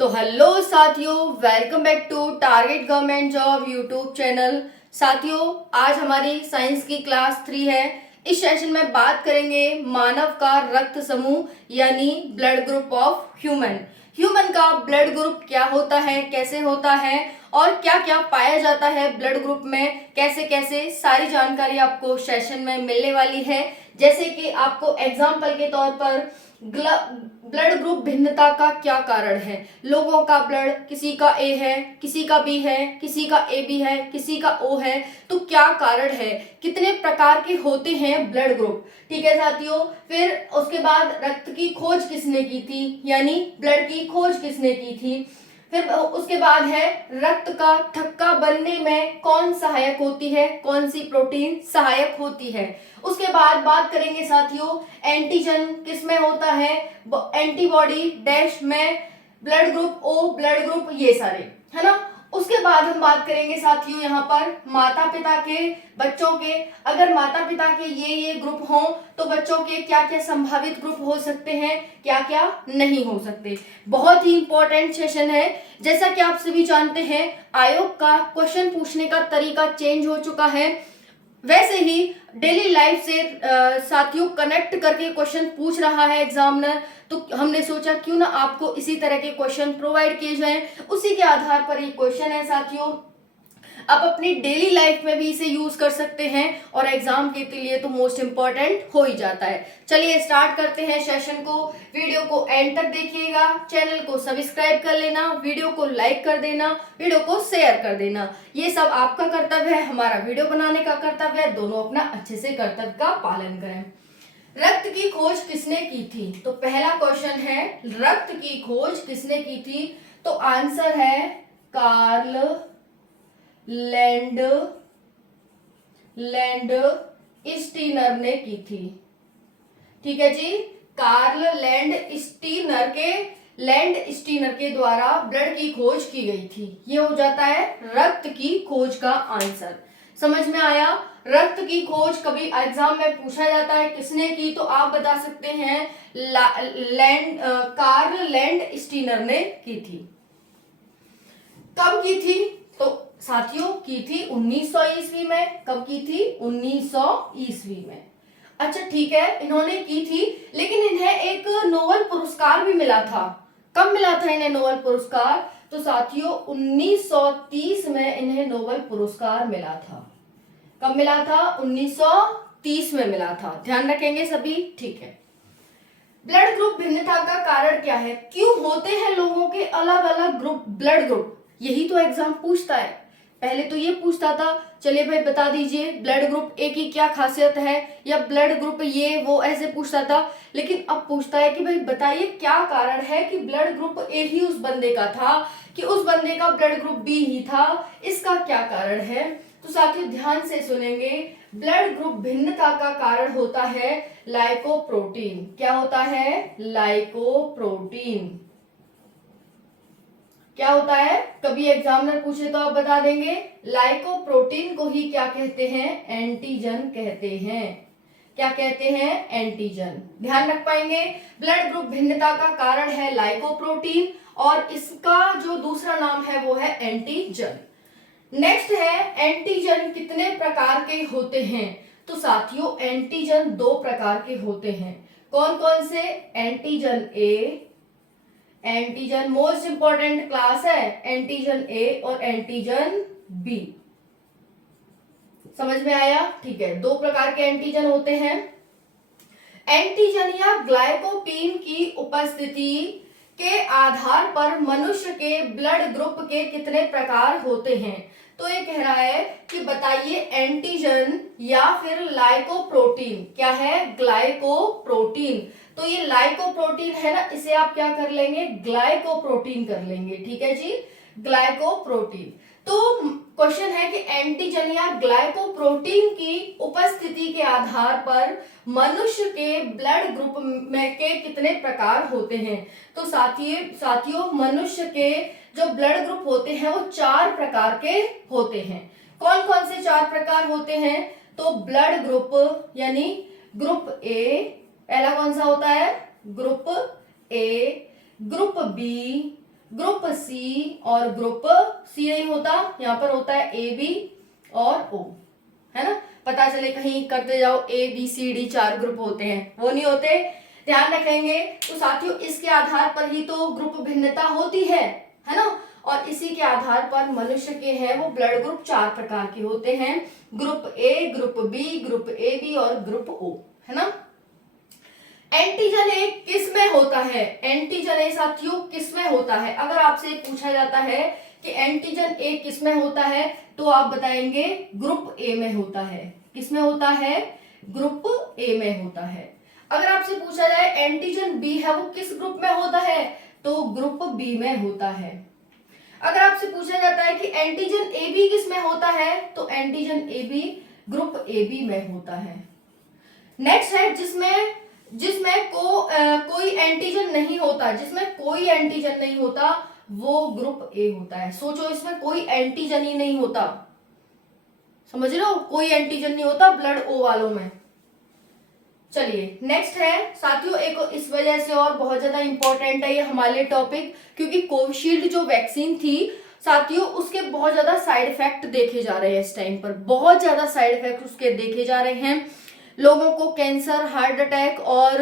तो हेलो साथियों, welcome back to target government job YouTube channel. साथियों, आज हमारी साइंस की क्लास 3 है। इस सेशन में बात करेंगे मानव का रक्त समूह यानी blood group of human. Human का ब्लड ग्रुप क्या होता है, कैसे होता है और क्या क्या पाया जाता है ब्लड ग्रुप में, कैसे कैसे सारी जानकारी आपको सेशन में मिलने वाली है। जैसे कि आपको एग्जाम्पल के तौर पर ब्लड ग्रुप भिन्नता का क्या कारण है। लोगों का ब्लड किसी का ए है, किसी का बी है, किसी का ए बी है, किसी का ओ है, तो क्या कारण है, कितने प्रकार के होते हैं ब्लड ग्रुप। ठीक है साथियों, फिर उसके बाद रक्त की खोज किसने की थी, यानी ब्लड की खोज किसने की थी। फिर उसके बाद है रक्त का थक्का बनने में कौन सहायक होती है, कौन सी प्रोटीन सहायक होती है। उसके बाद बात करेंगे साथियों एंटीजन किस में होता है, एंटीबॉडी डैश में, blood group O, blood group, ये सारे है ना। उसके बाद हम बात करेंगे साथियों यहाँ पर माता पिता के, बच्चों के, अगर माता पिता के ये ग्रुप हों तो बच्चों के क्या क्या संभावित ग्रुप हो सकते हैं, क्या क्या नहीं हो सकते। बहुत ही इंपॉर्टेंट सेशन है। जैसा कि आप सभी जानते हैं आयोग का क्वेश्चन पूछने का तरीका चेंज हो चुका है, वैसे ही डेली लाइफ से साथियों कनेक्ट करके क्वेश्चन पूछ रहा है एग्जामिनर। तो हमने सोचा क्यों ना आपको इसी तरह के क्वेश्चन प्रोवाइड किए जाएं। उसी के आधार पर ये क्वेश्चन है साथियों, आप अपनी डेली लाइफ में भी इसे यूज कर सकते हैं और एग्जाम के लिए तो मोस्ट इंपॉर्टेंट हो ही जाता है। चलिए स्टार्ट करते हैं सेशन को। वीडियो को एंड तक देखिएगा, चैनल को सब्सक्राइब कर लेना, वीडियो को लाइक कर देना, वीडियो को शेयर कर देना। ये सब आपका कर्तव्य है, हमारा वीडियो बनाने का कर्तव्य है, दोनों अपना अच्छे से कर्तव्य का पालन करें। रक्त की खोज किसने की थी, तो पहला क्वेश्चन है रक्त की खोज किसने की थी, तो आंसर है कार्ल लैंड स्टीनर ने की थी। ठीक है जी, कार्ल लैंड स्टीनर के द्वारा ब्लड की खोज की गई थी। ये हो जाता है रक्त की खोज का आंसर। समझ में आया। रक्त की खोज कभी एग्जाम में पूछा जाता है किसने की, तो आप बता सकते हैं कार्ल लैंड स्टीनर ने की थी। कब की थी, तो साथियों की थी 1900 ईस्वी में। कब की थी, 1900 ईस्वी में। अच्छा ठीक है, इन्होंने की थी, लेकिन इन्हें एक नोबेल पुरस्कार भी मिला था। कब मिला था इन्हें नोबेल पुरस्कार, तो साथियों 1930 में इन्हें नोबेल पुरस्कार मिला था। कब मिला था, 1930 में मिला था, ध्यान रखेंगे सभी। ठीक है, ब्लड ग्रुप भिन्नता का कारण क्या है, क्यों होते हैं लोगों के अलग अलग ग्रुप, ब्लड ग्रुप, यही तो एग्जाम पूछता है। पहले तो ये पूछता था, चलिए भाई बता दीजिए ब्लड ग्रुप ए की क्या खासियत है, या ब्लड ग्रुप ये वो, ऐसे पूछता था। लेकिन अब पूछता है कि भाई बताइए क्या कारण है कि ब्लड ग्रुप ए ही उस बंदे का था, कि उस बंदे का ब्लड ग्रुप बी ही था, इसका क्या कारण है। तो साथियों ध्यान से सुनेंगे, ब्लड ग्रुप भिन्नता का कारण होता है लाइकोप्रोटीन। क्या होता है, लाइकोप्रोटीन। क्या होता है, कभी एग्जामिनर पूछे तो आप बता देंगे। लाइकोप्रोटीन को ही क्या कहते हैं, एंटीजन कहते हैं। क्या कहते हैं, एंटीजन। ध्यान रख पाएंगे, ब्लड ग्रुप भिन्नता का कारण है लाइकोप्रोटीन और इसका जो दूसरा नाम है वो है एंटीजन। नेक्स्ट है एंटीजन कितने प्रकार के होते हैं, तो साथियों एंटीजन 2 प्रकार के होते हैं। कौन कौन से, एंटीजन ए, एंटीजन मोस्ट इंपॉर्टेंट क्लास है, एंटीजन ए और एंटीजन बी। समझ में आया। ठीक है, 2 प्रकार के एंटीजन होते हैं। एंटीजन या ग्लाइकोपीन की उपस्थिति के आधार पर मनुष्य के ब्लड ग्रुप के कितने प्रकार होते हैं। तो ये कह रहा है कि बताइए एंटीजन या फिर लाइकोप्रोटीन, क्या है, ग्लाइकोप्रोटीन। तो ये लाइकोप्रोटीन है ना, इसे आप क्या कर लेंगे, ग्लाइकोप्रोटीन कर लेंगे। ठीक है जी, ग्लाइकोप्रोटीन। तो क्वेश्चन है कि एंटीजन या ग्लाइकोप्रोटीन की उपस्थिति के आधार पर मनुष्य के ब्लड ग्रुप में के कितने प्रकार होते हैं। तो साथियों मनुष्य के जो ब्लड ग्रुप होते हैं वो 4 प्रकार के होते हैं। कौन कौन से 4 प्रकार होते हैं, तो ब्लड ग्रुप यानी ग्रुप ए, पहला कौन सा होता है, group A, group B, group C और ग्रुप सी नहीं होता, यहाँ पर होता है ए बी और ओ, है ना। पता चले कहीं करते जाओ A B C D 4 group होते हैं, वो नहीं होते, ध्यान रखेंगे। तो साथियों इसके आधार पर ही तो ग्रुप भिन्नता होती है ना। और इसी के आधार पर मनुष्य के हैं वो ब्लड ग्रुप 4 प्रकार के होते हैं, group A, group B, group A B और ग्रुप ओ, है ना। एंटीजन ए किस में होता है, एंटीजन ए साथियों किस में होता है, अगर आपसे पूछा जाता है कि एंटीजन ए किस में होता है तो आप बताएंगे ग्रुप ए में होता है। किस में होता है, ग्रुप ए में होता है। अगर आपसे पूछा जाए एंटीजन बी है वो किस ग्रुप में होता है तो ग्रुप बी में होता है। अगर आपसे पूछा जाता है कि एंटीजन ए बी किस में होता है तो antigen A B group A B में होता है। नेक्स्ट है जिसमें जिसमें कोई एंटीजन नहीं होता, जिसमें कोई एंटीजन नहीं होता वो ग्रुप ए होता है। सोचो इसमें कोई एंटीजन ही नहीं होता, समझ लो, कोई एंटीजन नहीं होता ब्लड ओ वालों में। चलिए नेक्स्ट है साथियों, एक इस वजह से और बहुत ज्यादा इंपॉर्टेंट है ये हमारे लिए टॉपिक, क्योंकि कोविशील्ड जो वैक्सीन थी साथियों उसके बहुत ज्यादा साइड इफेक्ट देखे जा रहे हैं इस टाइम पर, बहुत ज्यादा साइड इफेक्ट उसके देखे जा रहे हैं। लोगों को कैंसर, हार्ट अटैक और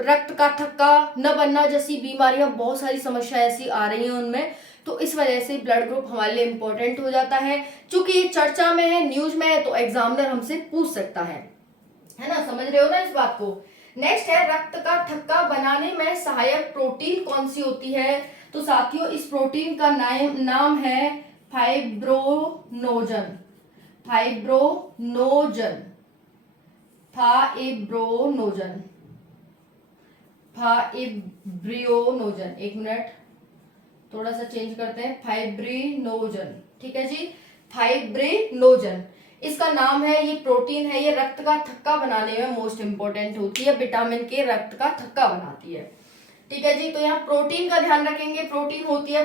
रक्त का थक्का न बनना जैसी बीमारियां, बहुत सारी समस्या ऐसी आ रही हैं उनमें। तो इस वजह से ब्लड ग्रुप हमारे लिए इंपॉर्टेंट हो जाता है। चूंकि ये चर्चा में है, न्यूज में है, तो एग्जामिनर हमसे पूछ सकता है ना, समझ रहे हो ना इस बात को। नेक्स्ट है रक्त का थक्का बनाने में सहायक प्रोटीन कौन सी होती है तो साथियों इस प्रोटीन का नाम है फाइब्रोनोजन। फाइब्रोनोजन, फाइब्रोनोजन, फाइब्रियोनोजन, एक मिनट थोड़ा सा चेंज करते हैं, फाइब्रिनोजन, ठीक है जी, फाइब्रिनोजन इसका नाम है। ये प्रोटीन है, ये रक्त का थक्का बनाने में मोस्ट इंपोर्टेंट होती है, विटामिन के रक्त का थक्का बनाती है, ठीक है जी। तो यहाँ प्रोटीन का ध्यान रखेंगे, प्रोटीन होती है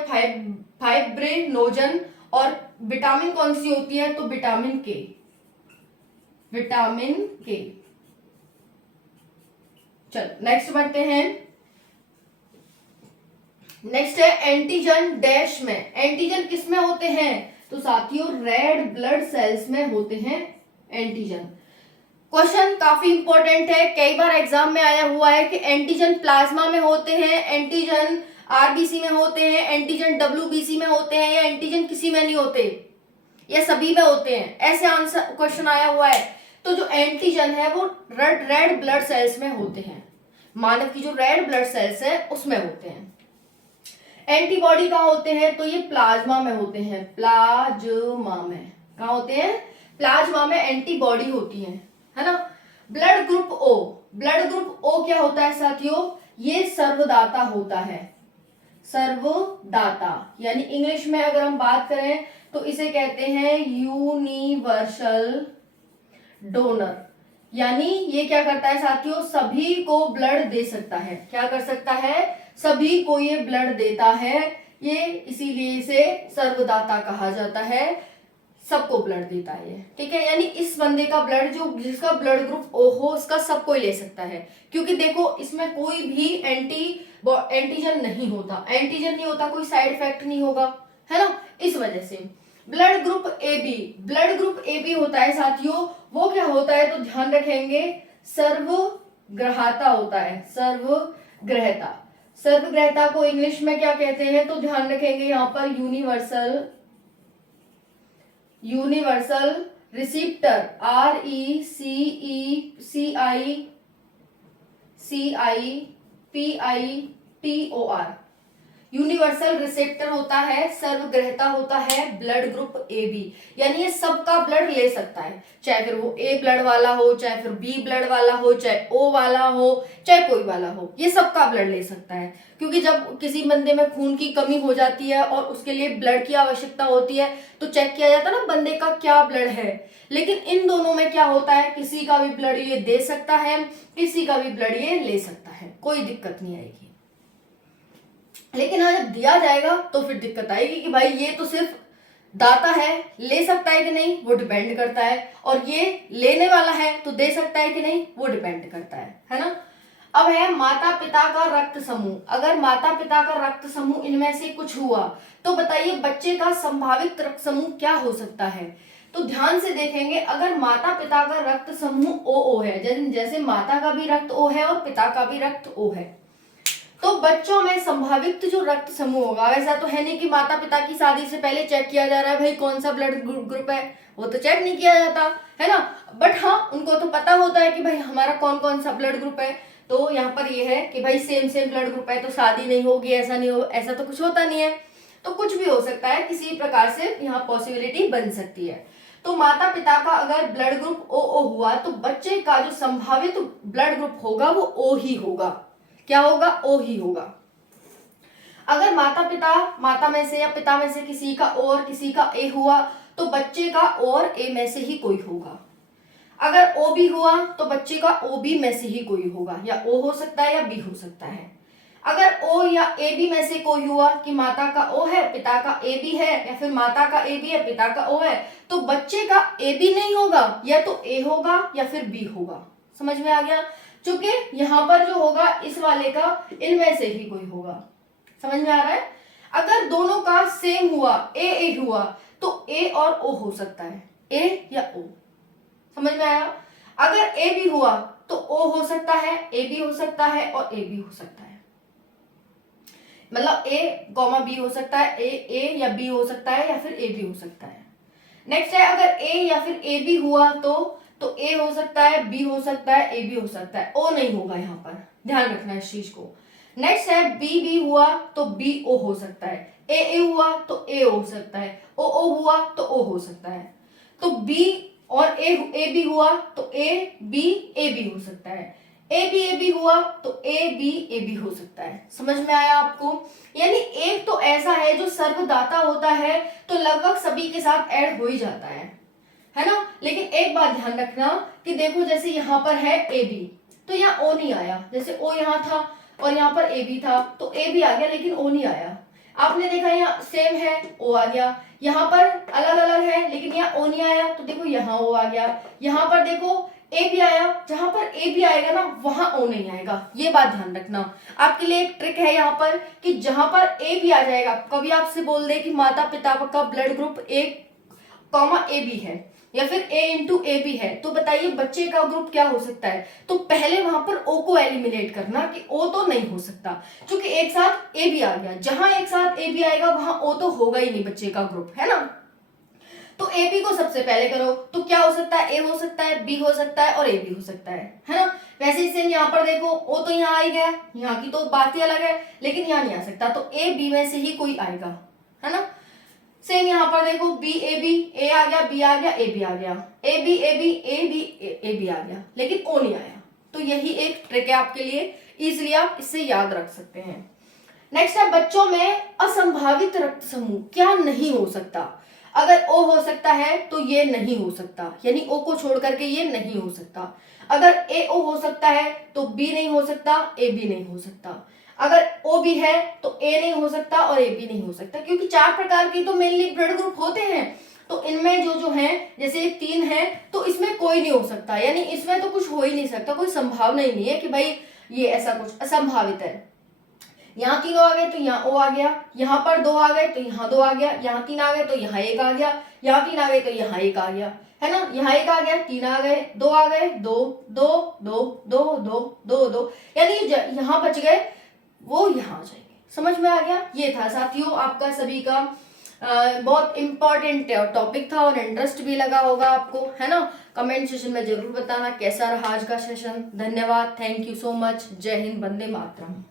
फाइब्रिनोजन, और विटामिन कौन सी होती है तो विटामिन के, विटामिन के। चलो नेक्स्ट बढ़ते हैं। नेक्स्ट है एंटीजन डैश में, एंटीजन किस में होते हैं तो साथियों रेड ब्लड सेल्स में होते हैं एंटीजन। क्वेश्चन काफी इंपॉर्टेंट है, कई बार एग्जाम में आया हुआ है कि एंटीजन प्लाज्मा में होते हैं, एंटीजन आरबीसी में होते हैं, एंटीजन डब्ल्यूबीसी में होते हैं, या एंटीजन किसी में नहीं होते, या सभी में होते हैं, ऐसे आंसर क्वेश्चन आया हुआ है। तो जो एंटीजन है वो रेड ब्लड सेल्स में होते हैं, मानव की जो रेड ब्लड सेल्स है उसमें होते हैं। एंटीबॉडी कहाँ होते हैं तो ये प्लाज्मा में होते हैं, प्लाज्मा में, कहाँ होते हैं, प्लाज्मा में एंटीबॉडी होती है ना। Blood group O, blood group O क्या होता है साथियों, ये सर्वदाता होता है, सर्वदाता, यानी इंग्लिश में अगर हम बात करें तो इसे कहते हैं यूनिवर्सल डोनर। यानी ये क्या करता है साथियों, सभी को ब्लड दे सकता है, क्या कर सकता है, सभी को ये ब्लड देता है, ये इसीलिए इसे सर्वदाता कहा जाता है, सबको ब्लड देता है ये, ठीक है। यानी इस बंदे का ब्लड, जो जिसका ब्लड ग्रुप ओ हो उसका सब कोई ले सकता है, क्योंकि देखो इसमें कोई भी एंटीजन नहीं होता, एंटीजन नहीं होता, कोई साइड इफेक्ट नहीं होगा, है ना। इस वजह से blood group A B, blood group A B होता है साथियों, वो क्या होता है तो ध्यान रखेंगे सर्वग्राहता होता है, सर्वग्रहता। सर्वग्रहता को इंग्लिश में क्या कहते हैं तो ध्यान रखेंगे यहाँ पर universal, universal receptor, RECEPIPITOR, universal receptor होता है, सर्वग्रहता होता है ब्लड ग्रुप ए बी। यानी ये सबका ब्लड ले सकता है, चाहे फिर वो ए ब्लड वाला हो, चाहे फिर बी ब्लड वाला हो, चाहे ओ वाला हो, चाहे कोई वाला हो, ये सबका ब्लड ले सकता है। क्योंकि जब किसी बंदे में खून की कमी हो जाती है और उसके लिए ब्लड की आवश्यकता होती है तो चेक किया जाता है ना बंदे का क्या ब्लड है। लेकिन इन दोनों में क्या होता है, किसी का भी ब्लड ये दे सकता है, किसी का भी ब्लड ये ले सकता है, कोई दिक्कत नहीं आएगी। लेकिन हाँ जब दिया जाएगा तो फिर दिक्कत आएगी कि भाई ये तो सिर्फ दाता है, ले सकता है कि नहीं वो डिपेंड करता है, और ये लेने वाला है तो दे सकता है कि नहीं वो डिपेंड करता है ना। अब है माता पिता का रक्त समूह। अगर माता पिता का रक्त समूह इनमें से कुछ हुआ तो बताइए बच्चे का संभावित रक्त समूह क्या हो सकता है। तो ध्यान से देखेंगे, अगर माता पिता का रक्त समूह ओ है, जैसे माता का भी रक्त ओ है और पिता का भी रक्त ओ है, तो बच्चों में संभावित जो रक्त समूह होगा, वैसा तो है नहीं कि माता पिता की शादी से पहले चेक किया जा रहा है भाई कौन सा ब्लड ग्रुप है, वो तो चेक नहीं किया जाता है ना। बट हाँ, उनको तो पता होता है कि भाई हमारा कौन कौन सा ब्लड ग्रुप है। तो यहाँ पर ये है कि भाई सेम ब्लड ग्रुप है तो शादी नहीं होगी, ऐसा नहीं हो, ऐसा तो कुछ होता नहीं है। तो कुछ भी हो सकता है, किसी प्रकार से यहाँ पॉसिबिलिटी बन सकती है। तो माता पिता का अगर ब्लड ग्रुप ओ हुआ तो बच्चे का जो संभावित ब्लड ग्रुप होगा वो ओ ही होगा। क्या होगा? ओ ही होगा। अगर माता में से या पिता में से किसी का ओ और किसी का ए हुआ तो बच्चे का ओ और ए में से ही कोई होगा। अगर ओ बी हुआ तो बच्चे का ओ बी में से ही कोई होगा, या ओ हो सकता है या बी हो सकता है। अगर ओ या ए बी में से कोई हुआ कि माता का ओ है पिता का ए बी है, या फिर माता का ए बी है पिता का ओ है, तो बच्चे का ए बी नहीं होगा, या तो ए होगा या फिर बी होगा। समझ में आ गया? क्योंकि यहाँ पर जो होगा इस वाले का इनमें से ही कोई होगा। समझ में आ रहा है? अगर दोनों का सेम हुआ, ए हुआ, तो ए और ओ हो सकता है, ए या ओ। समझ में आया? अगर ए बी हुआ तो ओ हो सकता है, ए बी हो सकता है और ए बी हो सकता है। मतलब ए कॉमा बी हो सकता है, ए या बी हो सकता है, या फिर ए बी हो सकता है। नेक्स्ट है, अगर ए या फिर ए बी हुआ तो ए हो सकता है, बी हो सकता है, ए बी हो सकता है, ओ नहीं होगा। यहाँ पर ध्यान रखना इस चीज को। नेक्स्ट है, बी हुआ तो बी ओ हो सकता है, ए हुआ तो ए हो सकता है, ओ हुआ तो ओ हो सकता है। तो बी और ए बी हुआ तो ए बी हो सकता है, ए बी हुआ तो ए बी हो सकता है। समझ में आया आपको? यानी एक तो ऐसा है जो सर्वदाता होता है तो लगभग सभी के साथ ऐड हो ही जाता है ना। लेकिन एक बात ध्यान रखना कि देखो जैसे यहाँ पर है ए बी, तो यहाँ ओ नहीं आया। जैसे ओ यहाँ था और यहाँ पर ए बी था तो ए बी आ गया लेकिन ओ नहीं आया। आपने देखा यहाँ सेम है, ओ आ गया। यहाँ पर अलग अलग है लेकिन यहाँ ओ नहीं आया, तो देखो यहाँ ओ आ गया। यहाँ पर देखो ए भी आया, जहां पर ए भी आएगा ना वहां ओ नहीं आएगा। ये बात ध्यान रखना। आपके लिए एक ट्रिक है यहाँ पर कि जहां पर ए भी आ जाएगा, कभी आपसे बोल दे कि माता पिता का blood group A comma A B है या फिर ए इंटू ए बी है, तो बताइए बच्चे का ग्रुप क्या हो सकता है। तो पहले वहां पर ओ को एलिमिनेट करना कि ओ तो नहीं हो सकता, क्योंकि एक साथ ए भी आ गया। जहां एक साथ ए भी आएगा वहां ओ तो होगा ही नहीं बच्चे का ग्रुप, है ना। तो ए बी को सबसे पहले करो, तो क्या हो सकता है? ए हो सकता है, बी हो सकता है और ए बी हो सकता है ना। वैसे ही सेम यहाँ पर देखो, ओ तो यहाँ आ ही गया, यहाँ की तो बात ही अलग है, लेकिन यहाँ नहीं आ सकता, तो ए बी में से ही कोई आएगा, है ना। सेम यहाँ पर देखो, बी ए आ गया, बी आ गया, ए बी आ गया, ए बी ए बी आ गया, लेकिन ओ नहीं आया। तो यही एक ट्रिक है आपके लिए, इजिली आप इससे याद रख सकते हैं। नेक्स्ट है, बच्चों में असंभावित रक्त समूह क्या नहीं हो सकता। अगर ओ हो सकता है तो ये नहीं हो सकता, यानी ओ को छोड़ करके ये नहीं हो सकता। अगर ए ओ हो सकता है तो बी नहीं हो सकता, ए बी नहीं हो सकता। अगर ओ भी है तो ए नहीं हो सकता और ए बी नहीं हो सकता, क्योंकि 4 प्रकार के तो मेनली ब्लड ग्रुप होते हैं। तो इनमें जो है, जैसे 3 है तो इसमें कोई नहीं हो सकता, यानी इसमें तो कुछ हो ही नहीं सकता, कोई संभावना ही नहीं है कि भाई ये ऐसा कुछ असंभावित है। यहाँ 3 आ गए तो यहाँ ओ आ गया, यहाँ पर 2 आ गए तो यहाँ 2 आ गया, यहाँ 3 आ गए तो यहाँ 1 आ गया, यहाँ 3 आ गए तो यहाँ 1 आ गया, है ना। यहाँ 1 आ गया, 3 आ गए, 2 आ गए, 2 2 2 2 2 2 2, यानी यहाँ बच गए वो यहाँ आ जाएंगे। समझ में आ गया? ये था साथियों आपका सभी का बहुत इंपॉर्टेंट टॉपिक था और इंटरेस्ट भी लगा होगा आपको, है ना। कमेंट सेशन में जरूर बताना कैसा रहा आज का सेशन। धन्यवाद, थैंक यू सो मच। जय हिंद, वंदे मातरम।